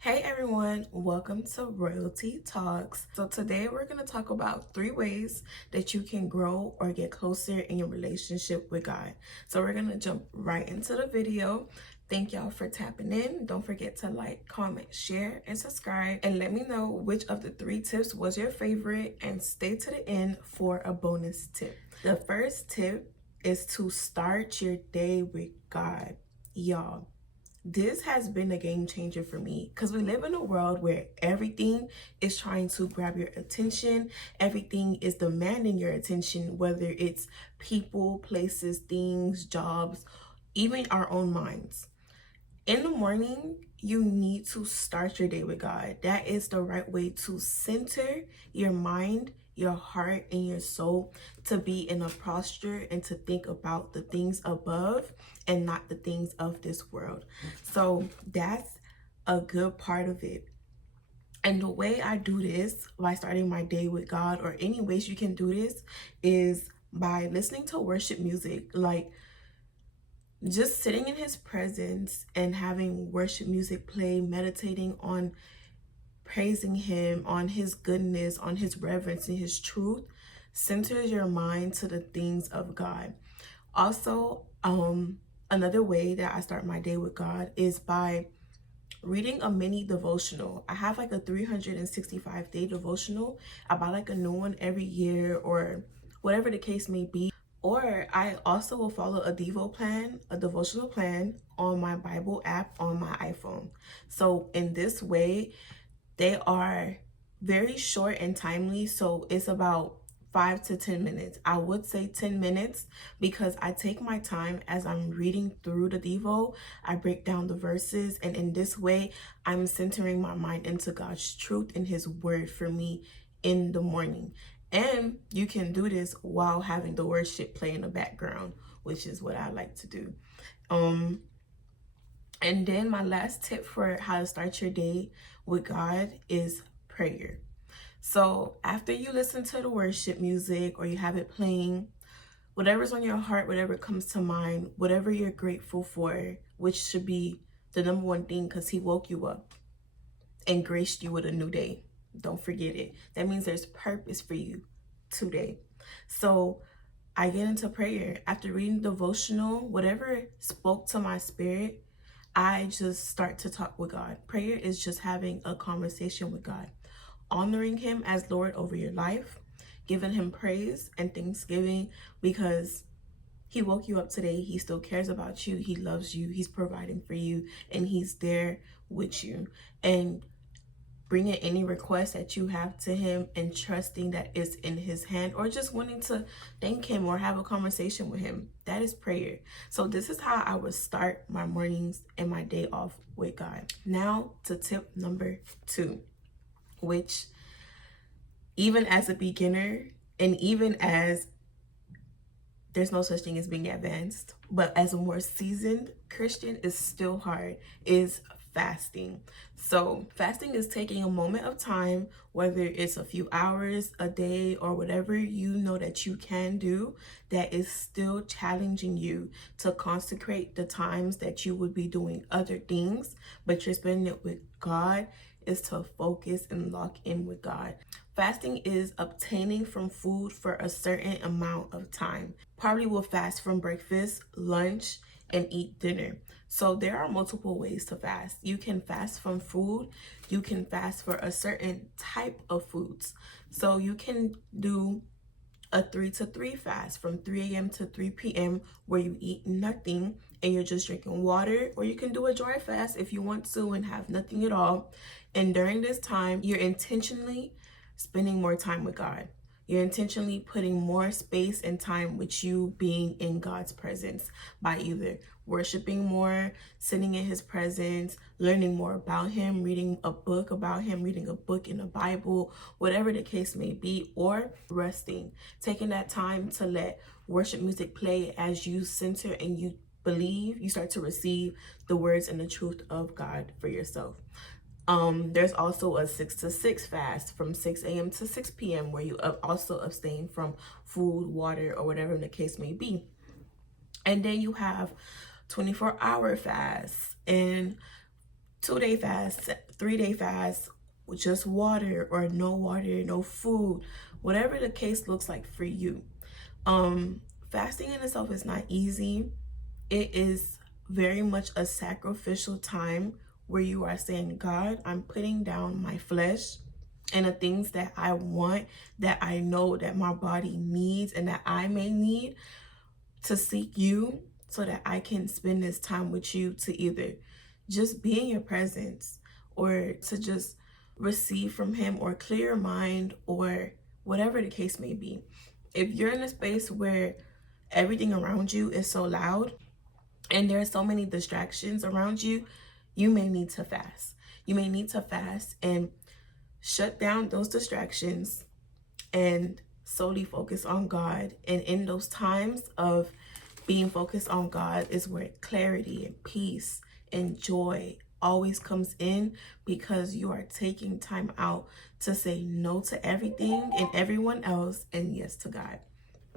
Hey everyone, welcome to Royal.T Talks. So today we're going to talk about 3 ways that you can grow or get closer in your relationship with God. So we're going to jump right into the video. Thank y'all for tapping in. Don't forget to like, comment, share, and subscribe. And let me know which of the 3 tips was your favorite, and stay to the end for a bonus tip. The first tip is to start your day with God. Y'all, this has been a game changer for me because we live in a world where everything is trying to grab your attention. Everything is demanding your attention, whether it's people, places, things, jobs, even our own minds. In the morning, you need to start your day with God. That is the right way to center your mind, your heart, and your soul to be in a posture and to think about the things above and not the things of this world. So that's a good part of it. And the way I do this by starting my day with God, or any ways you can do this, is by listening to worship music. Like, just sitting in his presence and having worship music play, meditating on praising him, on his goodness, on his reverence and his truth, centers your mind to the things of God. Also, another way that I start my day with God is by reading a mini devotional. I have like a 365-day devotional. I buy like a new one every year, or whatever the case may be. Or I also will follow a devotional plan on my Bible app on my iPhone. So in this way, they are very short and timely. So it's about 5 to 10 minutes. I would say 10 minutes because I take my time as I'm reading through the Devo. I break down the verses, and in this way, I'm centering my mind into God's truth and his word for me in the morning. And you can do this while having the worship play in the background, which is what I like to do. And then my last tip for how to start your day with God is prayer. So after you listen to the worship music or you have it playing, whatever's on your heart, whatever comes to mind, whatever you're grateful for, which should be the number one thing, because he woke you up and graced you with a new day. Don't forget it. That means there's purpose for you today. So I get into prayer. After reading devotional, whatever spoke to my spirit, I just start to talk with God. Prayer is just having a conversation with God, honoring him as Lord over your life, giving him praise and thanksgiving because he woke you up today. He still cares about you. He loves you. He's providing for you, and he's there with you. And bringing any request that you have to him and trusting that it's in his hand, or just wanting to thank him or have a conversation with him. That is prayer. So this is how I would start my mornings and my day off with God. Now to tip number 2, which even as a beginner, and even as there's no such thing as being advanced, but as a more seasoned Christian, is still hard, is fasting. So fasting is taking a moment of time, whether it's a few hours, a day, or whatever you know that you can do, that is still challenging you to consecrate the times that you would be doing other things, but you're spending it with God, is to focus and lock in with God. Fasting is abstaining from food for a certain amount of time. Probably will fast from breakfast, lunch, and eat dinner. So there are multiple ways to fast. You can fast from food. You can fast for a certain type of foods. So you can do a 3 to 3 fast from 3 a.m. to 3 p.m. where you eat nothing and you're just drinking water, or you can do a dry fast if you want to and have nothing at all. And during this time, you're intentionally spending more time with God. You're intentionally putting more space and time with you being in God's presence by either worshiping more, sitting in his presence, learning more about him, reading a book about him, reading a book in the Bible, whatever the case may be, or resting, taking that time to let worship music play as you center and you believe, you start to receive the words and the truth of God for yourself. There's also a 6 to 6 fast from 6 a.m. to 6 p.m. where you also abstain from food, water, or whatever the case may be. And then you have 24-hour fasts. And 2-day fast, 3-day fast, with just water or water, no food, whatever the case looks like for you. Fasting in itself is not easy. It is very much a sacrificial time where you are saying, God, I'm putting down my flesh and the things that I want, that I know that my body needs and that I may need, to seek you so that I can spend this time with you, to either just be in your presence or to just receive from him or clear your mind or whatever the case may be. If you're in a space where everything around you is so loud and there are so many distractions around you, you may need to fast. You may need to fast and shut down those distractions and solely focus on God. And in those times of being focused on God is where clarity and peace and joy always comes in, because you are taking time out to say no to everything and everyone else and yes to God.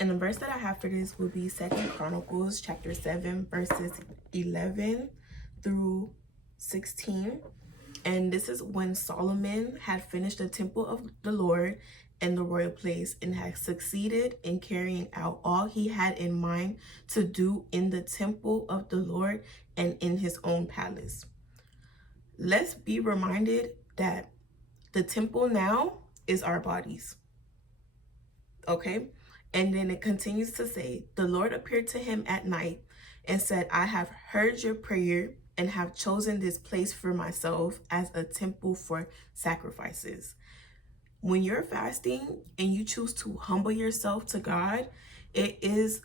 And the verse that I have for this will be 2 Chronicles chapter 7, verses 11 through 16. And this is when Solomon had finished the temple of the Lord and the royal place and had succeeded in carrying out all he had in mind to do in the temple of the Lord and in his own palace. Let's be reminded that the temple now is our bodies. Okay? And then it continues to say, the Lord appeared to him at night and said, I have heard your prayer and have chosen this place for myself as a temple for sacrifices. When you're fasting and you choose to humble yourself to God, it is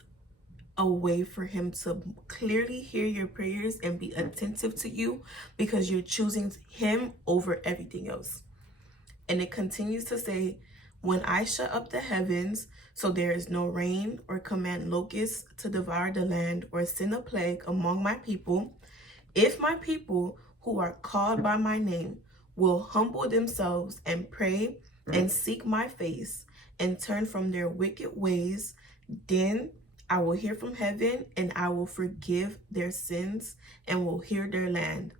a way for him to clearly hear your prayers and be attentive to you, because you're choosing him over everything else. And it continues to say, when I shut up the heavens so there is no rain, or command locusts to devour the land, or send a plague among my people, if my people who are called by my name will humble themselves and pray and seek my face and turn from their wicked ways, then I will hear from heaven and I will forgive their sins and will heal their land.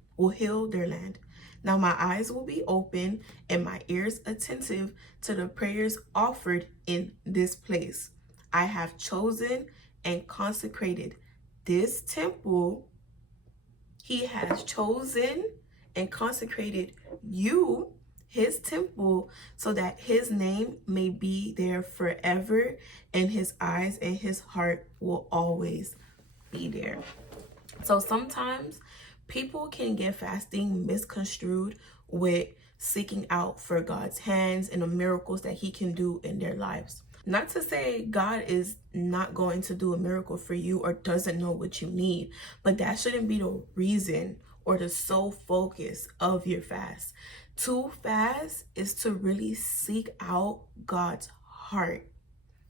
Now my eyes will be open and my ears attentive to the prayers offered in this place. I have chosen and consecrated this temple. He has chosen and consecrated you, his temple, so that his name may be there forever, and his eyes and his heart will always be there. So sometimes people can get fasting misconstrued with seeking out for God's hands and the miracles that he can do in their lives. Not to say God is not going to do a miracle for you or doesn't know what you need, but that shouldn't be the reason or the sole focus of your fast. To fast is to really seek out God's heart,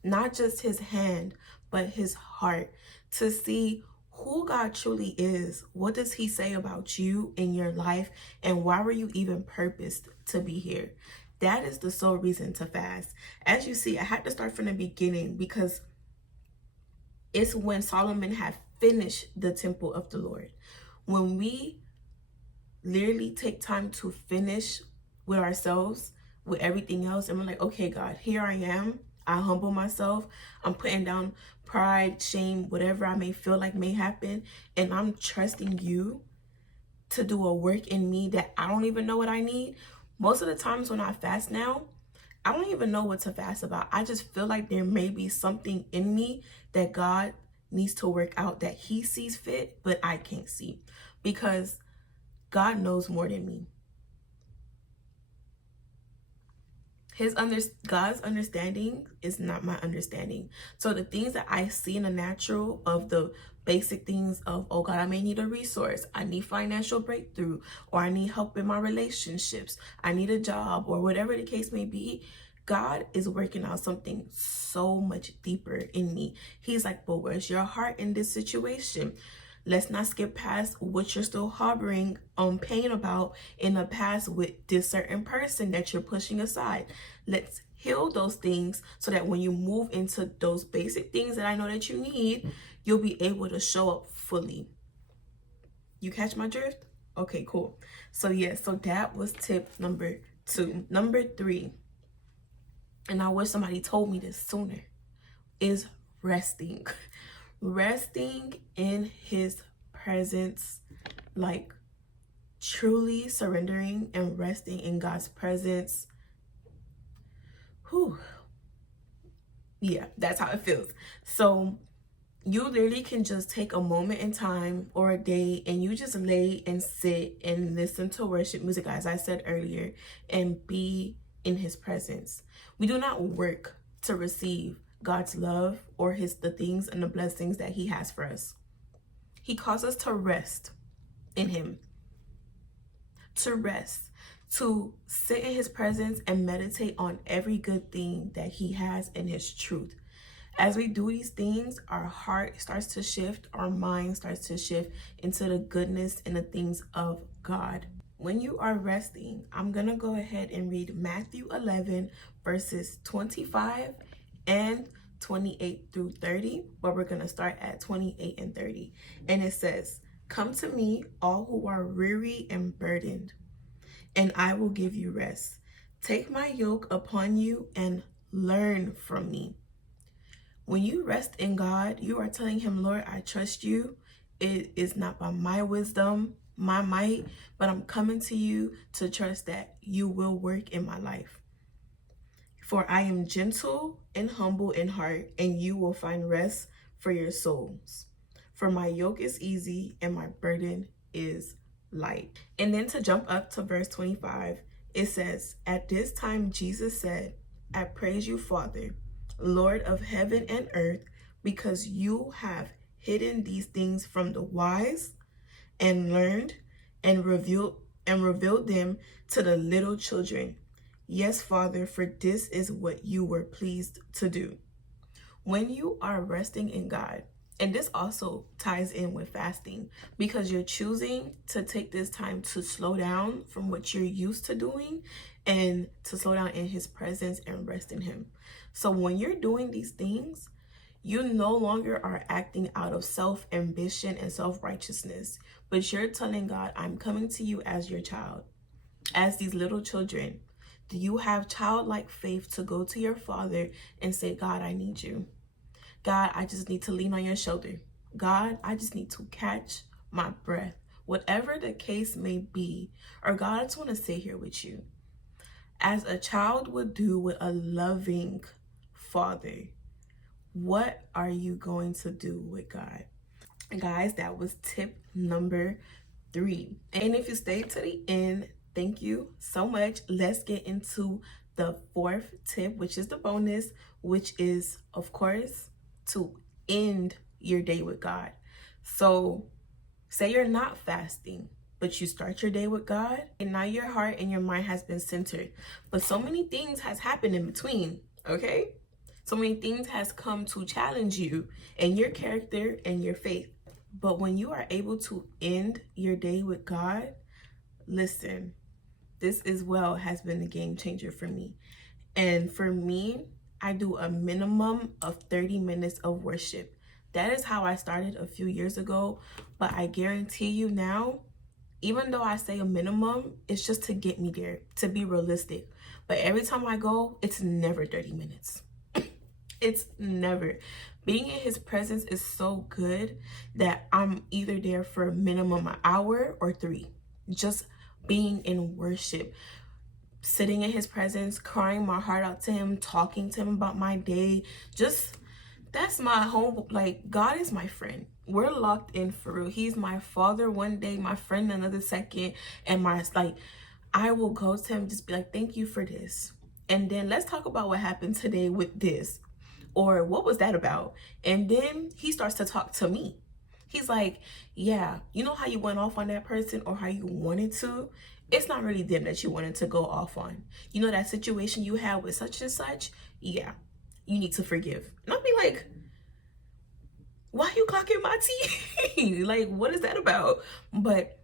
not just his hand, but his heart, to see who God truly is. What does he say about you in your life, and why were you even purposed to be here? That is the sole reason to fast. As you see, I had to start from the beginning because it's when Solomon had finished the temple of the Lord. When we literally take time to finish with ourselves, with everything else, and we're like, okay, God, here I am. I humble myself. I'm putting down pride, shame, whatever I may feel like may happen, and I'm trusting you to do a work in me that I don't even know what I need. Most of the times when I fast now, I don't even know what to fast about. I just feel like there may be something in me that God needs to work out, that he sees fit, but I can't see, because God knows more than me. God's understanding is not my understanding. So the things that I see in the natural, of the basic things of, oh God, I may need a resource, I need financial breakthrough, or I need help in my relationships, I need a job, or whatever the case may be, God is working out something so much deeper in me. He's like, but where's your heart in this situation? Let's not skip past what you're still harboring pain about in the past with this certain person that you're pushing aside. Let's heal those things so that when you move into those basic things that I know that you need, you'll be able to show up fully. You catch my drift? Okay, cool. So yeah, so that was tip number 2. Number 3, and I wish somebody told me this sooner, is resting. Resting in his presence, like truly surrendering and resting in God's presence. Whew. Yeah, that's how it feels. So you literally can just take a moment in time or a day and you just lay and sit and listen to worship music, as I said earlier, and be in his presence. We do not work to receive God's love or the things and the blessings that he has for us. He calls us to rest in him, to rest, to sit in his presence and meditate on every good thing that he has in his truth. As we do these things, our heart starts to shift, our mind starts to shift into the goodness and the things of God. When you are resting, I'm going to go ahead and read Matthew 11, verses 25 and 28 through 30, but we're going to start at 28 and 30. And it says, "Come to me, all who are weary and burdened, and I will give you rest. Take my yoke upon you and learn from me." When you rest in God, you are telling him, Lord, I trust you. It is not by my wisdom, my might, but I'm coming to you to trust that you will work in my life. For I am gentle and humble in heart, and you will find rest for your souls. For my yoke is easy and my burden is light. And then to jump up to verse 25, it says, "At this time Jesus said, I praise you, Father, Lord of heaven and earth, because you have hidden these things from the wise and learned and revealed them to the little children. Yes, Father, for this is what you were pleased to do." When you are resting in God, and this also ties in with fasting, because you're choosing to take this time to slow down from what you're used to doing and to slow down in his presence and rest in him. So when you're doing these things, you no longer are acting out of self-ambition and self-righteousness, but you're telling God, I'm coming to you as your child, as these little children. Do you have childlike faith to go to your Father and say, God, I need you. God, I just need to lean on your shoulder. God, I just need to catch my breath. Whatever the case may be, or God, I just want to sit here with you. As a child would do with a loving father, what are you going to do with God? Guys, that was tip number 3. And if you stayed to the end, thank you so much. Let's get into the 4th tip, which is the bonus, which is, of course, to end your day with God. So say you're not fasting, but you start your day with God, and now your heart and your mind has been centered. But so many things has happened in between, okay? So many things has come to challenge you and your character and your faith. But when you are able to end your day with God, listen, this as well has been a game changer for me. And for me, I do a minimum of 30 minutes of worship. That is how I started a few years ago. But I guarantee you now, even though I say a minimum, it's just to get me there, to be realistic. But every time I go, it's never 30 minutes. It's never. Being in his presence is so good that I'm either there for a minimum an hour or 3. Just being in worship, sitting in his presence, crying my heart out to him, talking to him about my day. Just, that's my home. Like, God is my friend. We're locked in for real. He's my father one day, my friend another second, and I will go to him, just be like, thank you for this. And then let's talk about what happened today with this. Or what was that about? And then he starts to talk to me. He's like, yeah, you know how you went off on that person or how you wanted to? It's not really them that you wanted to go off on. You know that situation you had with such and such? Yeah, you need to forgive. And I'll be like, why are you clocking my tea? Like, what is that about? But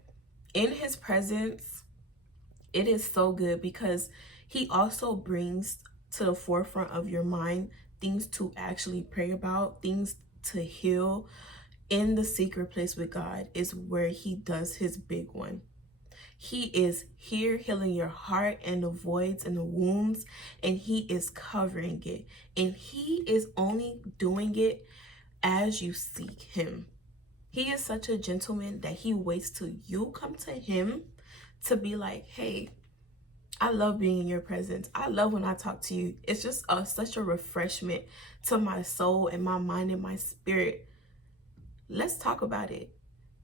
in his presence, it is so good because he also brings to the forefront of your mind things to actually pray about, things to heal. In the secret place with God is where he does his big one. He is here healing your heart and the voids and the wounds, and he is covering it. And he is only doing it as you seek him. He is such a gentleman that he waits till you come to him to be like, hey, I love being in your presence. I love when I talk to you. It's just such a refreshment to my soul and my mind and my spirit. Let's talk about it.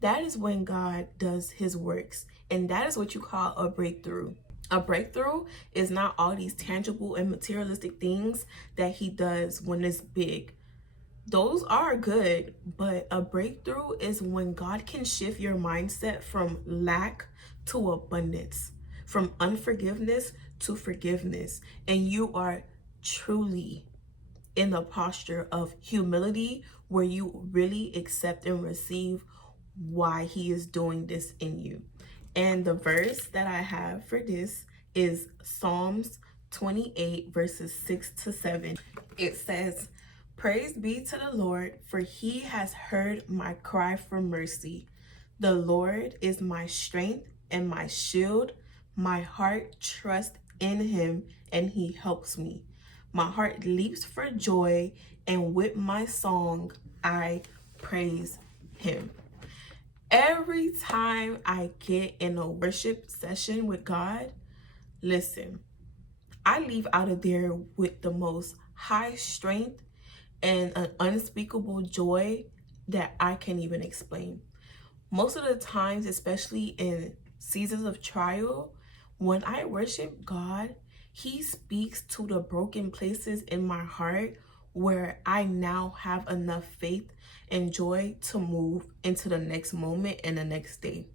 That is when God does his works. And that is what you call a breakthrough. A breakthrough is not all these tangible and materialistic things that he does when it's big. Those are good, but a breakthrough is when God can shift your mindset from lack to abundance, from unforgiveness to forgiveness, and you are truly in a posture of humility where you really accept and receive why he is doing this in you. And the verse that I have for this is Psalms 28 verses 6-7. It says, "Praise be to the Lord, for he has heard my cry for mercy. The Lord is my strength and my shield. My heart trusts in him, and he helps me. My heart leaps for joy, and with my song I praise him." Every time I get in a worship session with God, listen, I leave out of there with the most high strength and an unspeakable joy that I can't even explain. Most of the times, especially in seasons of trial, when I worship God, he speaks to the broken places in my heart where I now have enough faith and joy to move into the next moment and the next day.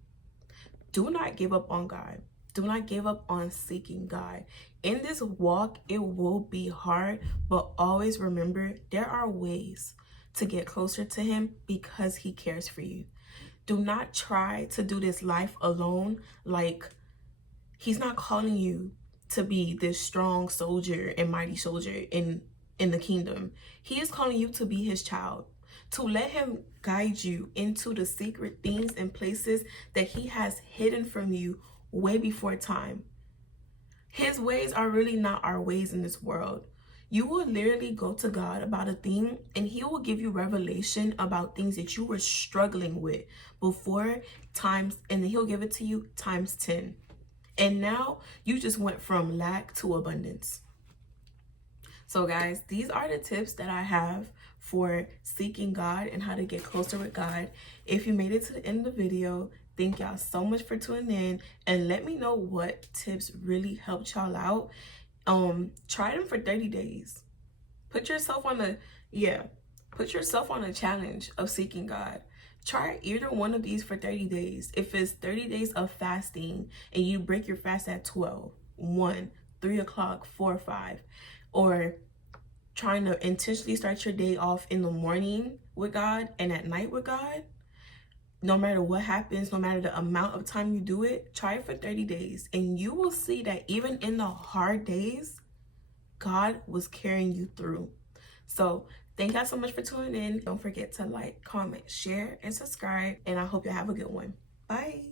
Do not give up on God. Do not give up on seeking God. In this walk, it will be hard, but always remember there are ways to get closer to him because he cares for you. Do not try to do this life alone. Like, he's not calling you to be this strong soldier and mighty soldier in the kingdom. He is calling you to be his child, to let him guide you into the secret things and places that he has hidden from you way before time. His ways are really not our ways in this world. You will literally go to God about a thing and he will give you revelation about things that you were struggling with before times, and then he'll give it to you times 10. And now you just went from lack to abundance. So guys, these are the tips that I have for seeking God and how to get closer with God. If you made it to the end of the video, thank y'all so much for tuning in, and let me know what tips really helped y'all out. Try them for 30 days. Put yourself on a challenge of seeking God. Try either one of these for 30 days. If it's 30 days of fasting and you break your fast at 12, 1, 3 o'clock, 4, 5, or trying to intentionally start your day off in the morning with God and at night with God, no matter what happens, no matter the amount of time you do it, try it for 30 days. And you will see that even in the hard days, God was carrying you through. So thank y'all so much for tuning in. Don't forget to like, comment, share, and subscribe. And I hope you have a good one. Bye.